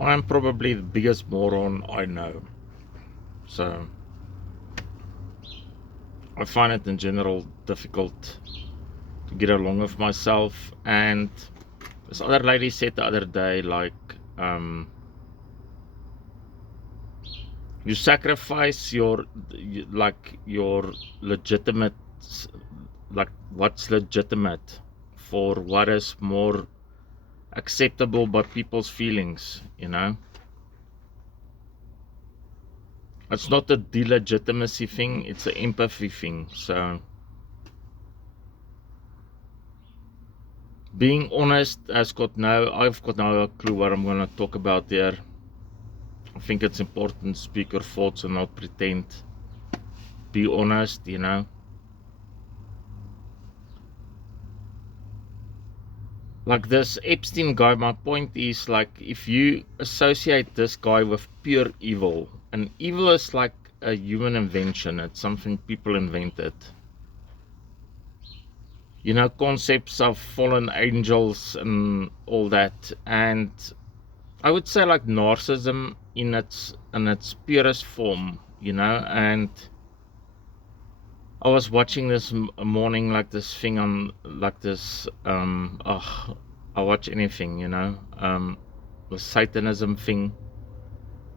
I'm probably the biggest moron I know. So I find it in general difficult to get along with myself. And this other lady said the other day, like, you sacrifice your legitimate, like what's legitimate for what is more acceptable by people's feelings, It's not a delegitimacy thing, it's an empathy thing. So being honest I've got no clue what I'm going to talk about there. I think it's important to speak your thoughts and not pretend. Be honest. Like this Epstein guy, my point is, like, if you associate this guy with pure evil, and evil is like a human invention, it's something people invented. Concepts of fallen angels and all that. And I would say, like, narcissism in its purest form, and I was watching this morning, like, this thing on, like, this I watch anything, the Satanism thing.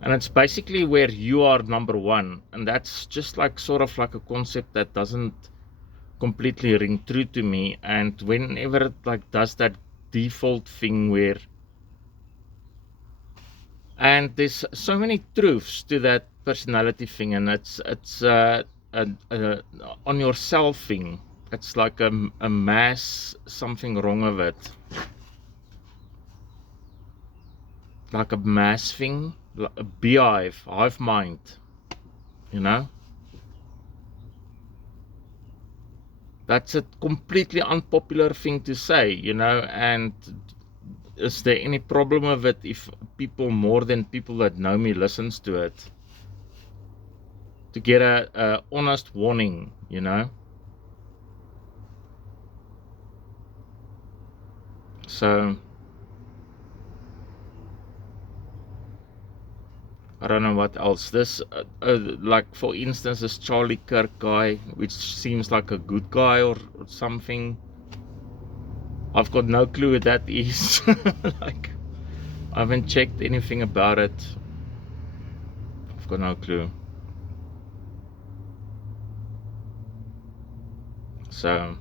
And it's basically where you are number one, and that's just like sort of like a concept that doesn't completely ring true to me. And whenever it like does that default thing where, and there's so many truths to that personality thing, and it's a on yourself thing. It's like a mass something wrong with it, like a mass thing, like a beehive, hive mind, you know. That's a completely unpopular thing to say, and is there any problem with it if people, more than people that know me, listens to it? To get a honest warning. So I don't know what else. This, like, for instance, this Charlie Kirk guy, which seems like a good guy or something. I've got no clue what that is. Like, I haven't checked anything about it. I've got no clue. So